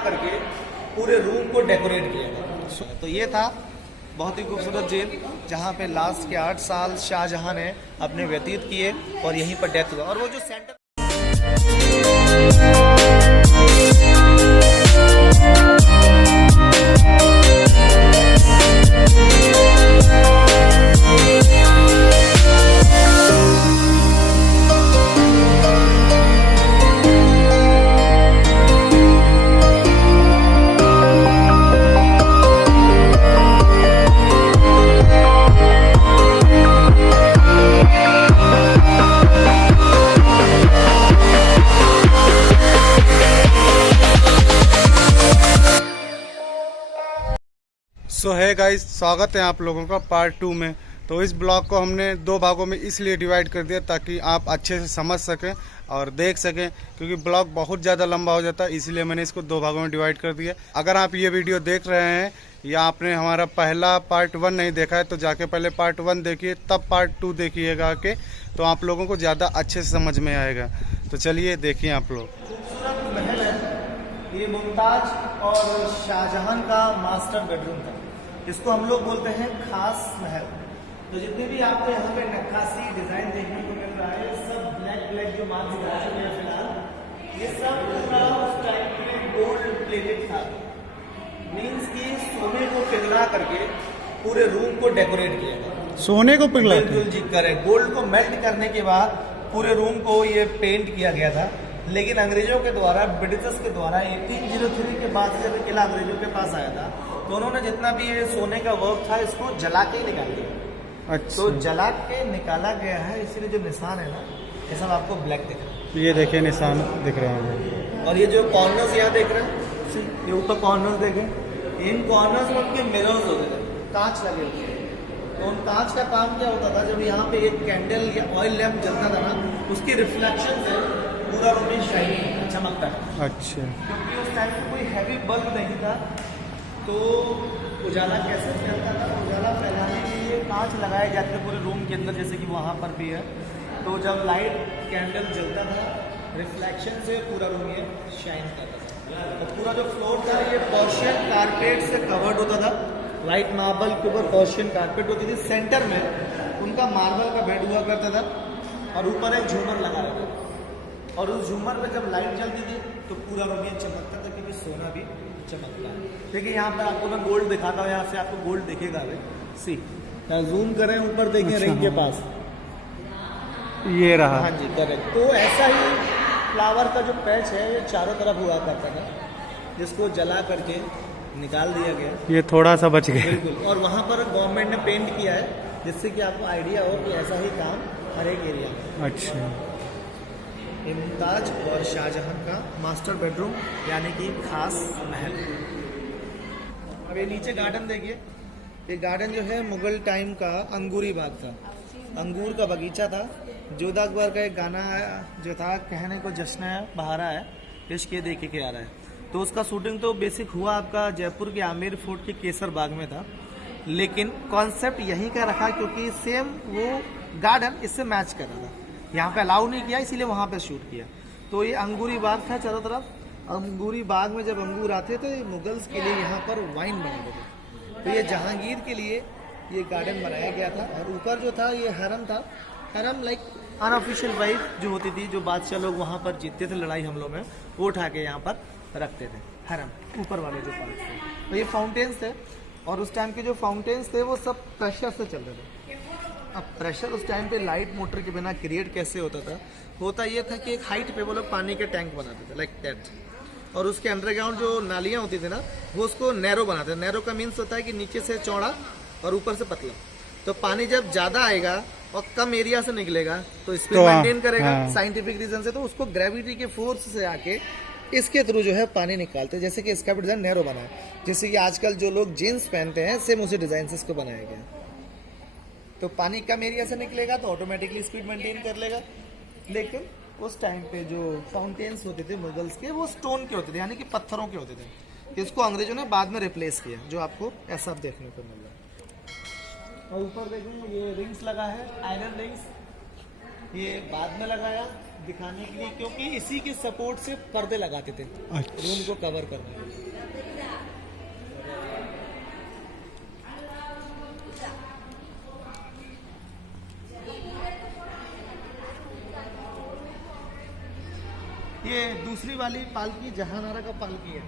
करके पूरे रूम को डेकोरेट किया गया। तो ये था बहुत ही खूबसूरत जेल जहाँ पे लास्ट के 8 साल शाहजहां ने अपने व्यतीत किए और यहीं पर डेथ हुआ। और वो जो सेंटर सो है गाइस, स्वागत है आप लोगों का पार्ट 2 में। तो इस ब्लॉग को हमने 2 भागों में इसलिए डिवाइड कर दिया ताकि आप अच्छे से समझ सकें और देख सकें, क्योंकि ब्लॉग बहुत ज़्यादा लंबा हो जाता है, इसलिए मैंने इसको 2 भागों में डिवाइड कर दिया। अगर आप ये वीडियो देख रहे हैं या आपने हमारा पहला पार्ट 1 नहीं देखा है तो जाके पहले पार्ट 1 देखिए, तब पार्ट 2 देखिएगा के, तो आप लोगों को ज़्यादा अच्छे से समझ में आएगा। तो चलिए देखिए आप लोग। खूबसूरत महल है ये, मुमताज और शाहजहां का मास्टर बेडरूम था। इसको हम लोग बोलते हैं खास महल। तो जितने भी आपको यहाँ पे नक्काशी डिजाइन देखने को मिल रहा है, सब ब्लैक जो मार्क्स दिखाया गया फिलहाल, ये सब पूरा उस टाइम में गोल्ड प्लेटेड था। मीन्स कि सोने को पिघला करके पूरे रूम को डेकोरेट किया गया। सोने को पिघला? बिल्कुल जी, करेक्ट। गोल्ड को मेल्ट करने के बाद पूरे रूम को ये पेंट किया गया था। लेकिन अंग्रेजों के द्वारा, ब्रिटिशर्स के द्वारा 1803 के बाद जब ये किला अंग्रेजों के पास आया था तो उन्होंने जितना भी ये सोने का वर्क था इसको जला के ही निकाल दिया। अच्छा। तो जला के निकाला गया है, इसीलिए जो निशान है ना ये सब आपको ब्लैक दिख रहा है। ये देखिए निशान दिख रहा है। और ये जो कॉर्नर्स यहाँ देख रहे हैं, ये ऊपर कॉर्नर्स देखें, इन कॉर्नर्स में उनके मिरर्स होते थे, कांच लगे होते थे। तो उन कांच का काम क्या होता था, जब यहाँ पे एक कैंडल या ऑयल लैम्प जलता था ना, उसकी रिफ्लेक्शन से पूरा रूम में शाइनिंग चमकता है। अच्छा। क्योंकि उस टाइम में कोई हैवी बल्ब नहीं था, तो उजाला कैसे फैलता था? उजाला फैलाने के लिए कांच लगाए जाते थे पूरे रूम के अंदर, जैसे कि वहाँ पर भी है। तो जब लाइट कैंडल जलता था, रिफ्लेक्शन से पूरा रूम ये शाइन करता था। तो पूरा जो फ्लोर था ये पर्शियन कारपेट से कवर्ड होता था। वाइट मार्बल के ऊपर पर्शियन कारपेट होती थी। सेंटर में उनका मार्बल का बेड हुआ करता था और ऊपर एक झूमर लगा रहता था। और उस झूमर पे जब लाइट जलती थी तो पूरा रूम ये चमकता था, क्योंकि सोना भी चमकता है। देखिए यहाँ पर आपको मैं गोल्ड दिखाता हूँ, यहाँ से आपको गोल्ड दिखेगा। सी जूम करें, ऊपर देखें। अच्छा, रिंग के पास ये रहा। हाँ जी, करेक्ट। तो ऐसा ही फ्लावर का जो पैच है ये चारों तरफ हुआ करता था, जिसको जला करके निकाल दिया गया। ये थोड़ा सा बच गया। बिल्कुल। और वहाँ पर गवर्नमेंट ने पेंट किया है, जिससे कि आपको आइडिया हो कि ऐसा ही काम हर एक एरिया में। अच्छा। मुमताज और शाहजहां का मास्टर बेडरूम यानी कि खास महल। अब ये नीचे गार्डन देखिए। ये गार्डन जो है मुगल टाइम का अंगूरी बाग था, अंगूर का बगीचा था। जोधा अकबर का एक गाना जो था, कहने को जश्न है बहारा है, इश्क ये देखे के आ रहा है। तो उसका शूटिंग तो बेसिक हुआ आपका जयपुर के आमेर फोर्ट के केसर बाग में था, लेकिन कॉन्सेप्ट यहीं का रखा क्योंकि सेम वो गार्डन इससे मैच कर रहा था। यहाँ पे अलाउ नहीं किया, इसीलिए वहाँ पे शूट किया। तो ये अंगूरी बाग था चारों तरफ। अंगूरी बाग में जब अंगूर आते थे मुगल्स के लिए यहाँ पर वाइन बनाते थे। तो ये जहांगीर के लिए ये गार्डन बनाया गया था। और ऊपर जो था ये हरम था। हरम लाइक अनऑफिशियल वाइफ जो होती थी, जो बादशाह लोग वहाँ पर जीतते थे लड़ाई हमलों में, वो उठा के यहाँ पर रखते थे। हरम ऊपर वाले जो पार्ट थे। तो ये फाउंटेन्स थे, और उस टाइम के जो फाउंटेन्स थे वो सब प्रेशर से चलते थे। अब प्रेशर उस टाइम पे लाइट मोटर के बिना क्रिएट कैसे होता था? होता ये था कि एक हाइट पे वो लोग पानी के टैंक बनाते थे लाइक दैट, और उसके अंडरग्राउंड जो नालियाँ होती थी ना, वो उसको नैरो बनाते थे। नैरो का मीन्स होता है कि नीचे से चौड़ा और ऊपर से पतला। तो पानी जब ज़्यादा आएगा और कम एरिया से निकलेगा तो स्पीड मेंटेन करेगा साइंटिफिक रीजन से। तो उसको ग्रेविटी के फोर्स से आके इसके थ्रू जो है पानी निकालते हैं। जैसे कि इसका भी डिज़ाइन नैरो बना है, जैसे कि आजकल जो लोग जीन्स पहनते हैं, सेम उसी डिज़ाइन से इसको बनाया गया। तो पानी कम एरिया से निकलेगा तो ऑटोमेटिकली स्पीड मेंटेन कर लेगा। लेकिन उस टाइम पे जो फाउंटेन्स होते थे मुगल्स के, वो स्टोन के होते थे, यानी कि पत्थरों के होते थे। इसको अंग्रेजों ने बाद में रिप्लेस किया, जो आपको ऐसा देखने को मिल रहा है। और ऊपर देखो ये रिंग्स लगा है, आयरन रिंग्स, ये बाद में लगाया। दिखाने के लिए, क्योंकि इसी के सपोर्ट से पर्दे लगाते थे अच्छा। रूम को कवर करने के लिए। ये दूसरी वाली पालकी जहानारा का पालकी है,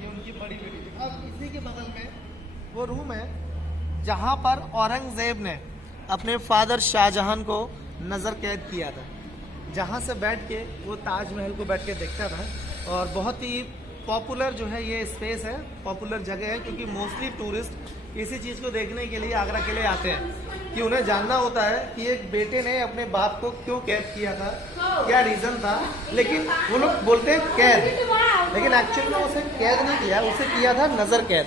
ये उनकी बड़ी बेटी थी। अब इसी के बगल में वो रूम है जहाँ पर औरंगजेब ने अपने फादर शाहजहां को नज़र कैद किया था, जहाँ से बैठ के वो ताजमहल को बैठ के देखता था। और बहुत ही पॉपुलर जो है ये स्पेस है, पॉपुलर जगह है, क्योंकि मोस्टली टूरिस्ट इसी चीज़ को देखने के लिए आगरा के लिए आते हैं कि उन्हें जानना होता है कि एक बेटे ने अपने बाप को क्यों कैद किया था, क्या रीज़न था। लेकिन वो लोग बोलते हैं कैद, लेकिन एक्चुअली में उसे कैद नहीं किया, उसे किया था नज़र कैद।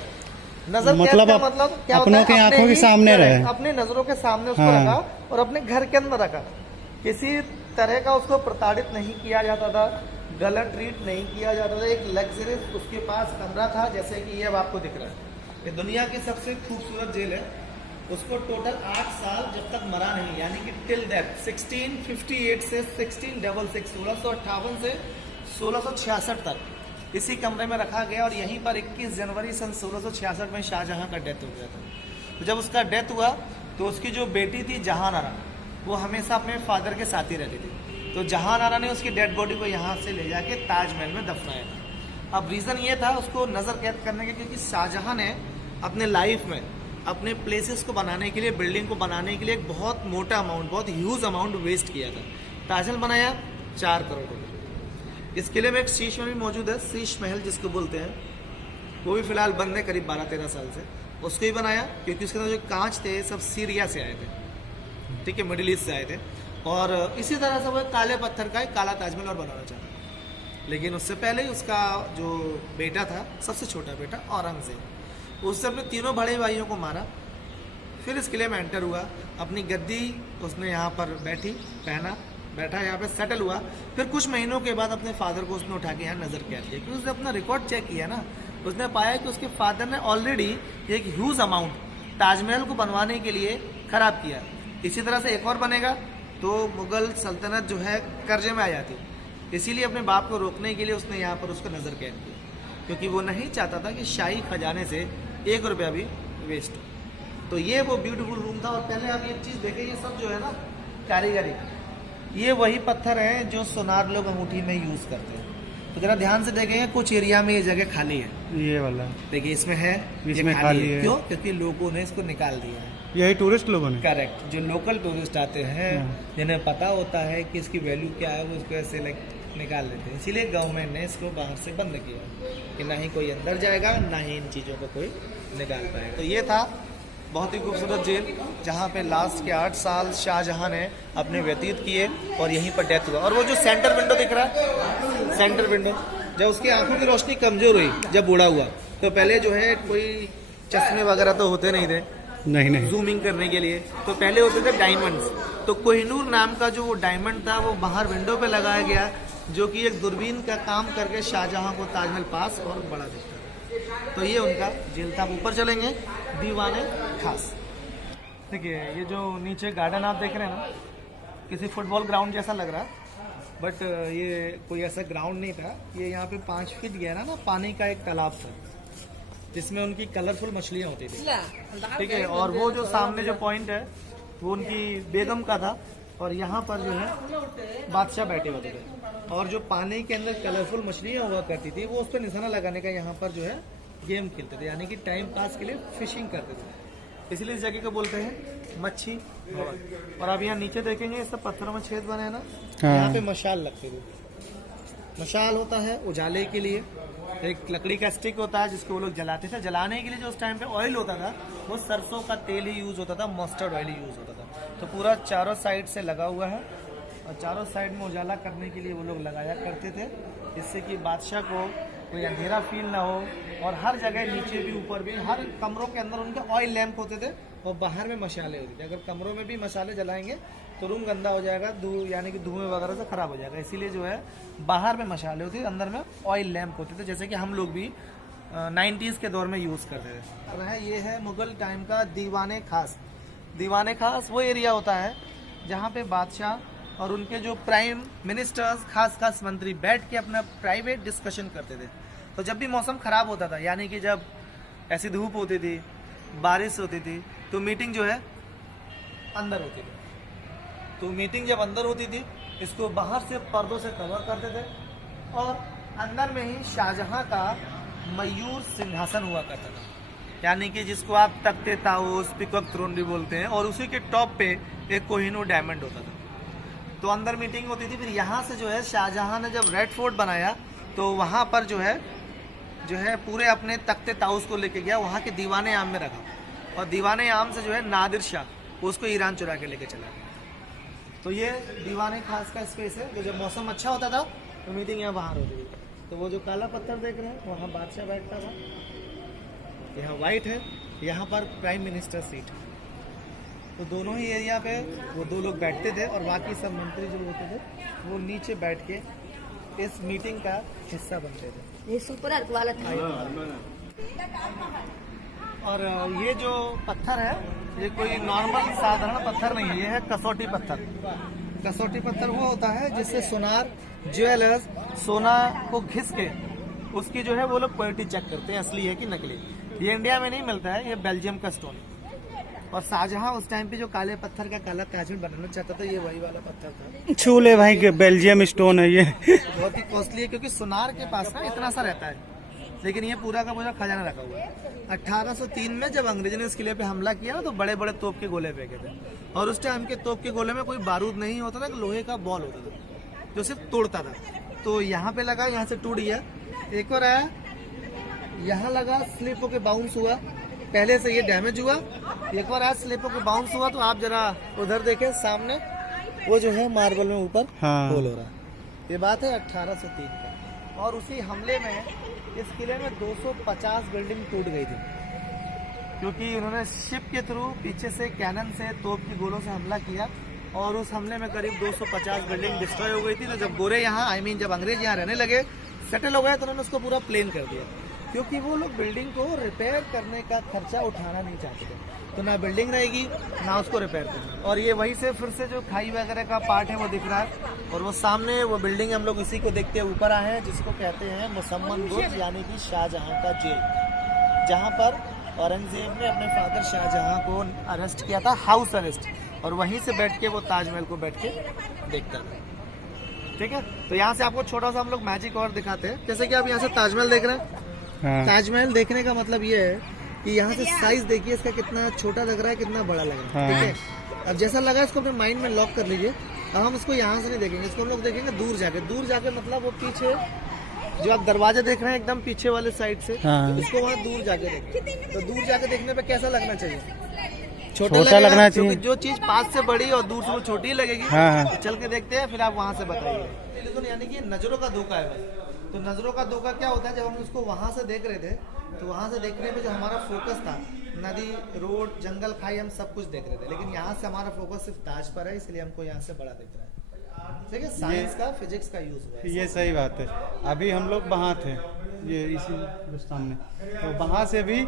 नजर मतलब कैद का मतलब क्या होता अपनों है? की आंखों के सामने रहे, अपने नजरों के सामने उसको हाँ। रखा और अपने घर के अंदर रखा। किसी तरह का उसको प्रताड़ित नहीं किया जाता था, गलत ट्रीट नहीं किया जाता था। एक लग्जरियस उसके पास कमरा था, जैसे कि ये अब आपको दिख रहा है। ये दुनिया की सबसे खूबसूरत जेल है। उसको टोटल 8 साल जब तक मरा नहीं, यानी कि टिल डेथ 1658 से 1666 1658 से 1666 तक इसी कमरे में रखा गया। और यहीं पर 21 जनवरी सन 1666 में शाहजहां का डेथ हो गया था। तो जब उसका डेथ हुआ तो उसकी जो बेटी थी जहानारा, वो हमेशा अपने फादर के साथ ही रहती थी। तो जहानारा ने उसकी डेड बॉडी को यहाँ से ले जाके ताजमहल में दफनाया था। अब रीज़न ये था उसको नज़र कैद करने का, क्योंकि शाहजहां ने अपने लाइफ में अपने प्लेसेस को बनाने के लिए, बिल्डिंग को बनाने के लिए एक बहुत मोटा अमाउंट, बहुत ह्यूज अमाउंट वेस्ट किया था। ताजमहल बनाया 4 करोड़ रुपये। इस किले में एक शीश महल भी मौजूद है, शीश महल जिसको बोलते हैं, वो भी फिलहाल बंद है करीब 12-13 साल से। उसको ही बनाया क्योंकि उसके अंदर जो कांच थे सब सीरिया से आए थे, ठीक है, मिडिल ईस्ट से आए थे। और इसी तरह से वो काले पत्थर का एक काला ताजमहल और बनाना चाहता। लेकिन उससे पहले ही उसका जो बेटा था, सबसे छोटा बेटा औरंगजेब, उससे अपने तीनों बड़े भाइयों को मारा। फिर इस किले में एंटर हुआ, अपनी गद्दी उसने यहाँ पर बैठा यहाँ पे सेटल हुआ। फिर कुछ महीनों के बाद अपने फादर को उसने उठा के यहाँ नज़र कैद किया, क्योंकि उसने अपना रिकॉर्ड चेक किया ना। उसने पाया कि उसके फादर ने ऑलरेडी एक ह्यूज अमाउंट ताजमहल को बनवाने के लिए खराब किया। इसी तरह से एक और बनेगा तो मुगल सल्तनत जो है कर्जे में आ जाती। इसीलिए अपने बाप को रोकने के लिए उसने यहाँ पर उसको नज़र कैद किया, क्योंकि वो नहीं चाहता था कि शाही खजाने से 1 रुपया भी वेस्ट हो। तो ये वो ब्यूटीफुल रूम था। और पहले आप ये चीज़ देखें, ये सब जो है ना कारीगरी, ये वही पत्थर हैं जो सोनार लोग अंगूठी में यूज़ करते हैं। तो जरा ध्यान से देखेंगे, कुछ एरिया में ये जगह खाली है, ये वाला देखिए इसमें है, इसमें खाली है। क्यों? क्योंकि लोगों ने इसको निकाल दिया है। यही टूरिस्ट लोगों ने, करेक्ट, जो लोकल टूरिस्ट आते हैं, जिन्हें पता होता है कि इसकी वैल्यू क्या है, वो इसको ऐसे निकाल लेते हैं। इसीलिए गवर्नमेंट ने इसको बाहर से बंद किया कि ना ही कोई अंदर जाएगा, ना ही इन चीज़ों को कोई निकाल पाएगा। तो ये था बहुत ही खूबसूरत जेल, जहाँ पे लास्ट के 8 साल शाहजहां ने अपने व्यतीत किए और यहीं पर डेथ हुआ। और वो जो सेंटर विंडो दिख रहा है, सेंटर विंडो, जब उसकी आंखों की रोशनी कमज़ोर हुई, जब बूढ़ा हुआ, तो पहले जो है कोई चश्मे वगैरह तो होते नहीं थे, नहीं जूमिंग करने के लिए, तो पहले होते थे डायमंड्स। तो कोहिनूर नाम का जो वो डायमंड था वो बाहर विंडो पे लगाया गया, जो कि एक दूरबीन का काम करके शाहजहां को ताजमहल पास और बड़ा दिखता था। तो ये उनका जेल था। ऊपर चलेंगे, दीवाने खास। देखिए ये जो नीचे गार्डन आप देख रहे हैं ना, किसी फुटबॉल ग्राउंड जैसा लग रहा है, बट ये कोई ऐसा ग्राउंड नहीं था। ये यहाँ पे 5 फीट गहरा ना पानी का एक तालाब था, जिसमें उनकी कलरफुल मछलियाँ होती थी, ठीक है। और वो जो सामने जो पॉइंट है वो उनकी बेगम का था, और यहाँ पर जो है बादशाह बैठे होते थे। और जो पानी के अंदर कलरफुल मछलियाँ हुआ करती थी, वो उस पर निशाना लगाने का यहाँ पर जो है गेम खेलते थे, यानी कि टाइम पास के लिए फिशिंग करते थे। इसलिए इस जगह को बोलते हैं मच्छी भवन। और आप यहाँ नीचे देखेंगे, सब पत्थरों में छेद बने हैं ना, यहाँ पे मशाल लगते थे। मशाल होता है उजाले के लिए, एक लकड़ी का स्टिक होता है जिसको वो लोग जलाते थे। जलाने के लिए जो उस टाइम पे ऑयल होता था, वो सरसों का तेल ही यूज़ होता था, मस्टर्ड ऑयल ही यूज़ होता था। तो पूरा चारों साइड से लगा हुआ है, और चारों साइड में उजाला करने के लिए वो लोग लगाया करते थे, जिससे कि बादशाह को कोई अंधेरा फील ना हो। और हर जगह नीचे भी ऊपर भी हर कमरों के अंदर उनके ऑयल लैंप होते थे, और बाहर में मशाले होती थी। अगर कमरों में भी मशाले जलाएंगे तो रूम गंदा हो जाएगा, यानी कि धुएं वगैरह से ख़राब हो जाएगा। इसीलिए जो है बाहर में मशाले होती थी, अंदर में ऑयल लैंप होते थे, जैसे कि हम लोग भी 90s के दौर में यूज़ करते थे। और है ये है मुग़ल टाइम का दीवाने खास। दीवाने खास वो एरिया होता है जहाँ पे बादशाह और उनके जो प्राइम मिनिस्टर्स, खास मंत्री बैठ के अपना प्राइवेट डिस्कशन करते थे। तो जब भी मौसम खराब होता था, यानी कि जब ऐसी धूप होती थी, बारिश होती थी, तो मीटिंग जो है अंदर होती थी। तो मीटिंग जब अंदर होती थी, इसको बाहर से पर्दों से कवर करते थे और अंदर में ही शाहजहां का मयूर सिंहासन हुआ करता था, यानी कि जिसको आप तख्ते ताऊस, पीकॉक थ्रोन भी बोलते हैं, और उसी के टॉप पे एक कोहिनूर डायमंड होता था। तो अंदर मीटिंग होती थी। फिर यहाँ से जो है शाहजहां ने जब रेड फोर्ट बनाया, तो वहाँ पर जो है पूरे अपने तख्ते ताऊस को लेके गया, वहाँ के दीवाने आम में रखा, और दीवाने आम से जो है नादिर शाह उसको ईरान चुरा के लेके चला गया। तो ये दीवाने खास का स्पेस है, कि जब मौसम अच्छा होता था तो मीटिंग यहाँ बाहर होती थी। तो वो जो काला पत्थर देख रहे हैं, वहाँ बादशाह बैठता था, यहाँ वाइट है, यहाँ पर प्राइम मिनिस्टर सीट है। तो दोनों ही एरिया पे वो दो लोग बैठते थे, और बाकी सब मंत्री जो होते थे वो नीचे बैठ के इस मीटिंग का हिस्सा बनते थे। ये सुपर वाला था। और ये जो पत्थर है, ये कोई नॉर्मल साधारण पत्थर नहीं है, ये है कसौटी पत्थर। कसौटी पत्थर वो होता है जिससे सोनार ज्वेलर्स सोना को घिस के उसकी जो है वो लोग क्वालिटी चेक करते हैं, असली है कि नकली। ये इंडिया में नहीं मिलता है, ये बेल्जियम का स्टोन है। और शाहजहां उस टाइम पे जो काले पत्थर का काला ताजमहल बनाना चाहता था, ये वही वाला पत्थर था। छू ले भाई के बेल्जियम स्टोन है ये। बहुत ही कॉस्टली है, क्योंकि सोनार के पास ना इतना सा रहता है, लेकिन ये पूरा का पूरा खजाना रखा हुआ है। 1803 में जब अंग्रेजों ने इस किले पे हमला किया, तो बड़े बड़े तोप के गोले फेंके थे, और उस टाइम के तोप के गोले में कोई बारूद नहीं होता था, लोहे का बॉल होता था जो सिर्फ तोड़ता था। तो यहाँ पे लगा, यहाँ से टूट गया। एक और आया, यहाँ लगा, स्लिप होके बाउंस हुआ, पहले से ये डैमेज हुआ। एक बार आया, स्लिप होके बाउंस हुआ, तो आप जरा उधर देखें सामने, वो जो है मार्बल में ऊपर होल हो रहा है। ये बात है 1803 का। और उसी हमले में इस किले में 250 बिल्डिंग टूट गई थी, क्योंकि उन्होंने शिप के थ्रू पीछे से कैनन से, तोप की गोलों से हमला किया, और उस हमले में करीब 250 बिल्डिंग डिस्ट्रॉय हो गई थी। तो जब गोरे यहाँ जब अंग्रेज यहाँ रहने लगे, सेटल हो गए, तो उन्होंने उसको पूरा प्लेन कर दिया, क्योंकि वो लोग बिल्डिंग को रिपेयर करने का खर्चा उठाना नहीं चाहते थे। तो ना बिल्डिंग रहेगी, ना उसको रिपेयर करना। और ये वहीं से फिर से जो खाई वगैरह का पार्ट है वो दिख रहा है, और वो सामने वो बिल्डिंग हम लोग इसी को देखते हुए ऊपर आए हैं, जिसको कहते हैं मुसम्मन बुर्ज, यानी कि शाहजहां का जेल, जहाँ पर औरंगजेब ने अपने फादर शाहजहां को अरेस्ट किया था, हाउस अरेस्ट, और वहीं से बैठ के वो ताजमहल को बैठ के देखता था। ठीक है, तो यहाँ से आपको छोटा सा हम लोग मैजिक और दिखाते हैं। जैसे कि आप यहाँ से ताजमहल देख रहे हैं, ताजमहल देखने का मतलब ये है कि यहाँ से साइज देखिए इसका, कितना छोटा लग रहा है, कितना बड़ा लग रहा है। ठीक है, अब जैसा लगा इसको अपने माइंड में लॉक कर लीजिए। अब हम इसको यहाँ से नहीं देखेंगे, इसको हम लोग देखेंगे दूर जाके मतलब वो पीछे जो आप दरवाजा देख रहे हैं एकदम पीछे वाले साइड से, इसको वहाँ दूर जाके देखें। तो दूर जाके देखने पे कैसा लगना चाहिए? छोटा लगना चाहिए। जो चीज पास से बड़ी और दूर से वो छोटी लगेगी। तो चल के देखते हैं, फिर आप वहाँ से बताइए। यानी कि नजरों का धोखा है बस। तो नजरों का धोखा क्या होता है? जब हम उसको वहाँ से देख रहे थे, तो वहाँ से देखने पे जो हमारा फोकस था, नदी, रोड, जंगल, खाई, हम सब कुछ देख रहे थे, लेकिन यहाँ से हमारा फोकस सिर्फ ताज पर है, इसलिए हमको यहाँ से बड़ा दिख रहा है। ठीक है, साइंस का, फिजिक्स का यूज हुआ है। ये सही बात है। अभी हम लोग वहाँ थे, ये इसी सामने, तो वहाँ से भी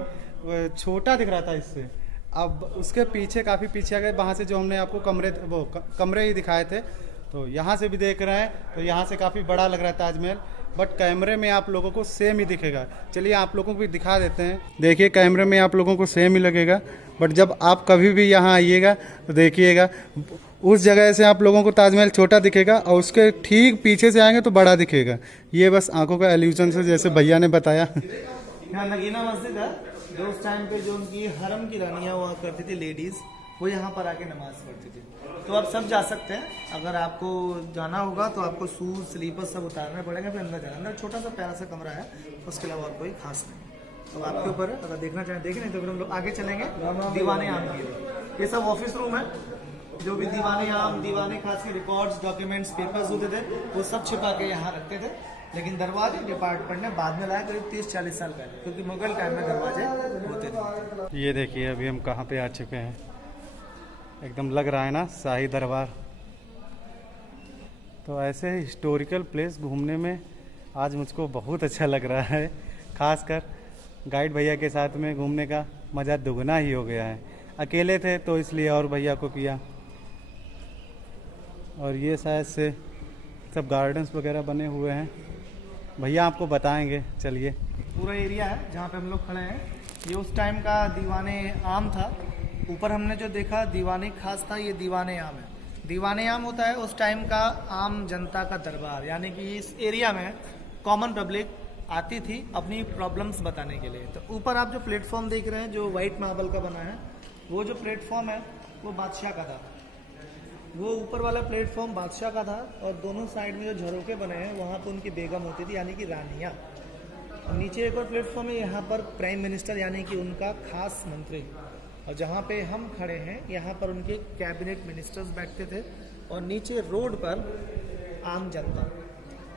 छोटा दिख रहा था इससे। अब उसके पीछे, काफ़ी पीछे आ गए, वहाँ से जो हमने आपको कमरे ही दिखाए थे, तो यहाँ से भी देख रहे हैं, तो यहाँ से काफ़ी बड़ा लग रहा है ताजमहल, बट कैमरे में आप लोगों को सेम ही दिखेगा। चलिए आप लोगों को भी दिखा देते हैं। देखिए कैमरे में आप लोगों को सेम ही लगेगा, बट जब आप कभी भी यहाँ आइएगा तो देखिएगा उस जगह से आप लोगों को ताजमहल छोटा दिखेगा, और उसके ठीक पीछे से आएंगे तो बड़ा दिखेगा। ये बस आंखों का एल्यूजन से, जैसे भैया ने बताया। यहाँ नगीना मस्जिद है, जो उस टाइम पे जो उनकी हरम की रानियाँ हुआ करती थी, लेडीज, वो यहाँ पर आके नमाज पढ़ती थी। तो आप सब जा सकते हैं, अगर आपको जाना होगा तो आपको शूज, स्लीपर सब उतारने पड़ेगा, फिर अंदर जाना। अंदर छोटा सा प्यारा सा कमरा है, उसके अलावा और कोई खास नहीं। तो आपके ऊपर अगर देखना चाहें देखें, नहीं तो फिर हम लोग आगे चलेंगे दीवाने आम की। ये सब ऑफिस रूम है, जो भी दीवाने आम, दीवाने खास के रिकॉर्ड्स, डॉक्यूमेंट्स, पेपर्स होते थे, वो सब छिपा के यहाँ रखते थे। लेकिन दरवाजे डिपार्टमेंट ने बाद में लाया, करीब 30-40 साल पहले, क्योंकि मुगल टाइम में दरवाजे होते थे। ये देखिए अभी हम कहाँ पे आ चुके हैं, एकदम लग रहा है ना शाही दरबार। तो ऐसे हिस्टोरिकल प्लेस घूमने में आज मुझको बहुत अच्छा लग रहा है, खासकर गाइड भैया के साथ में घूमने का मज़ा दुगना ही हो गया है। अकेले थे तो इसलिए और भैया को किया, और ये शायद से सब गार्डन्स वगैरह बने हुए हैं, भैया आपको बताएंगे। चलिए। पूरा एरिया है जहाँ पे हम लोग खड़े हैं, ये उस टाइम का दीवाने आम था। ऊपर हमने जो देखा दीवाने खास था, ये दीवाने आम है। दीवाने आम होता है उस टाइम का आम जनता का दरबार, यानी कि इस एरिया में कॉमन पब्लिक आती थी अपनी प्रॉब्लम्स बताने के लिए। तो ऊपर आप जो प्लेटफॉर्म देख रहे हैं जो वाइट मार्बल का बना है, वो जो प्लेटफॉर्म है वो बादशाह का था। वो ऊपर वाला प्लेटफॉर्म बादशाह का था और दोनों साइड में जो झरोके बने हैं वहाँ पर उनकी बेगम होती थी, यानी कि रानियाँ। और नीचे एक और प्लेटफॉर्म है, यहाँ पर प्राइम मिनिस्टर यानी कि उनका खास मंत्री। और जहाँ पे हम खड़े हैं यहाँ पर उनके कैबिनेट मिनिस्टर्स बैठते थे। और नीचे रोड पर आम जनता,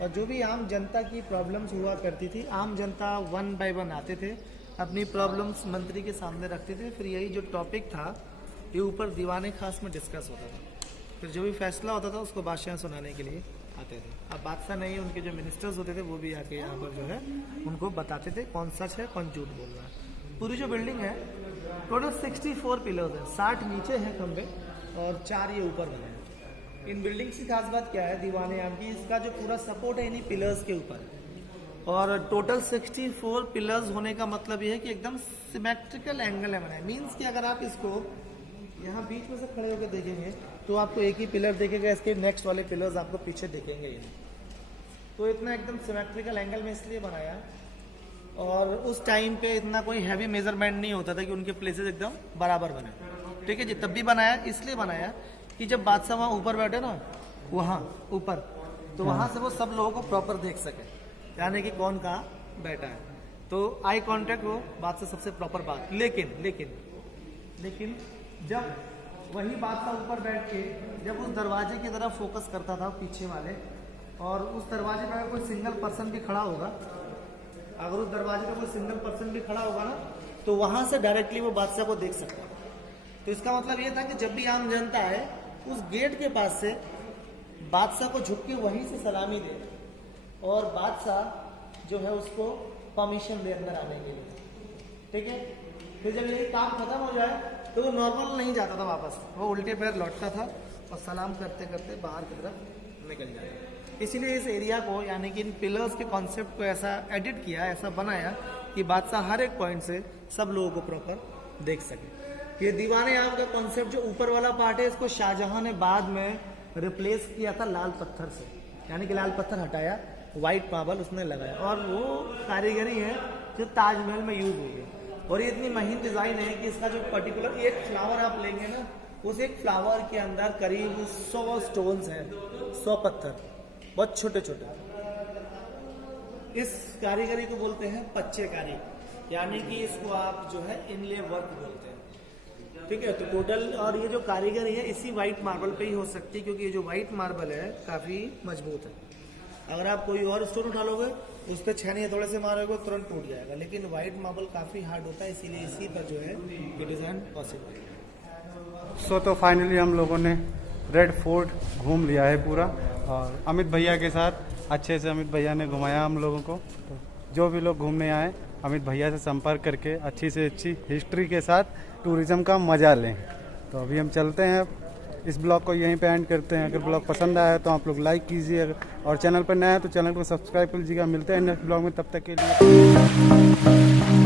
और जो भी आम जनता की प्रॉब्लम्स हुआ करती थी, आम जनता वन बाय वन आते थे, अपनी प्रॉब्लम्स मंत्री के सामने रखते थे। फिर यही जो टॉपिक था ये ऊपर दीवाने खास में डिस्कस होता था। फिर जो भी फैसला होता था उसको बादशाह सुनाने के लिए आते थे। अब बादशाह नहीं, उनके जो मिनिस्टर्स होते थे वो भी आके यहाँ पर जो है उनको बताते थे कौन सच है कौन झूठ बोल रहा है। पूरी जो बिल्डिंग है टोटल 64 पिलर्स हैं, 60 नीचे हैं खंबे और 4 ये ऊपर बने हैं। इन बिल्डिंग्स की खास बात क्या है दीवाने आम की, इसका जो पूरा सपोर्ट है इन्हीं पिलर्स के ऊपर। और टोटल 64 पिलर्स होने का मतलब ये है कि एकदम सिमेट्रिकल एंगल में बनाए। मीन्स कि अगर आप इसको यहाँ बीच में से खड़े होकर देखेंगे तो आपको एक ही पिलर दिखेगा, इसके नेक्स्ट वाले पिलर्स आपको पीछे दिखेंगे ही। तो इतना एकदम सिमेट्रिकल एंगल में इसलिए बनाया। और उस टाइम पे इतना कोई हैवी मेजरमेंट नहीं होता था कि उनके प्लेसेस एकदम बराबर बने। ठीक है जी, तब भी बनाया, इसलिए बनाया कि जब बादशाह वहाँ ऊपर बैठे ना, वहाँ ऊपर, तो वहाँ से वो सब लोगों को प्रॉपर देख सके, यानी कि कौन कहाँ बैठा है। तो आई कॉन्टेक्ट हो बात से सबसे प्रॉपर बात। लेकिन लेकिन लेकिन जब वही बादशाह ऊपर बैठ के जब उस दरवाजे की तरफ फोकस करता था पीछे वाले, और उस दरवाजे पर अगर कोई सिंगल पर्सन भी खड़ा होगा, अगर उस दरवाजे पर कोई सिंगल पर्सन भी खड़ा होगा ना, तो वहां से डायरेक्टली वो बादशाह को देख सकता है। तो इसका मतलब ये था कि जब भी आम जनता है उस गेट के पास से बादशाह को झुक के वहीं से सलामी दे, और बादशाह जो है उसको परमिशन दे अंदर आने के लिए। ठीक है, फिर जब यही काम खत्म हो जाए तो वो नॉर्मल नहीं जाता था वापस, वो उल्टे पैर लौटता था और सलाम करते करते बाहर की तरफ निकल जाता। इसीलिए इस एरिया को, यानी कि इन पिलर्स के कॉन्सेप्ट को ऐसा एडिट किया, ऐसा बनाया कि बादशाह हर एक पॉइंट से सब लोगों को प्रॉपर देख सके। ये दीवाने आम का कॉन्सेप्ट जो ऊपर वाला पार्ट है, इसको शाहजहां ने बाद में रिप्लेस किया था लाल पत्थर से, यानी कि लाल पत्थर हटाया, व्हाइट मार्बल उसने लगाया। और वो कारीगरी है जो ताजमहल में यूज हुई है। और ये इतनी महीन डिजाइन है कि इसका जो पर्टिकुलर एक फ्लावर आप लेंगे ना, उस एक फ्लावर के अंदर करीब 100 स्टोन्स हैं, 100 पत्थर, बहुत छोटे छोटे। इस कारीगरी को बोलते हैं पच्चेकारी, यानी कि इसको आप जो है इनले वर्क बोलते हैं। ठीक है, तो टोटल, और ये जो कारीगरी है इसी व्हाइट मार्बल पे ही हो सकती है, क्योंकि ये जो व्हाइट मार्बल है काफी मजबूत है। अगर आप कोई और स्टोन उठा लोगे उस पर छेनी थोड़े से मारोगे तुरंत टूट जाएगा, लेकिन व्हाइट मार्बल काफी हार्ड होता है, इसीलिए इसी पर जो है ये डिजाइन पॉसिबल है। सो तो फाइनली हम लोगों ने रेड फोर्ट घूम लिया है पूरा, और अमित भैया के साथ अच्छे से अमित भैया ने घुमाया हम लोगों को। तो जो भी लोग घूमने आए अमित भैया से संपर्क करके अच्छी से अच्छी हिस्ट्री के साथ टूरिज्म का मज़ा लें। तो अभी हम चलते हैं, इस ब्लॉग को यहीं पे एंड करते हैं। अगर ब्लॉग पसंद आया तो आप लोग लाइक कीजिए, और चैनल पर नया है तो चैनल को सब्सक्राइब कीजिएगा। मिलते हैं नेक्स्ट ब्लॉग में, तब तक के लिए।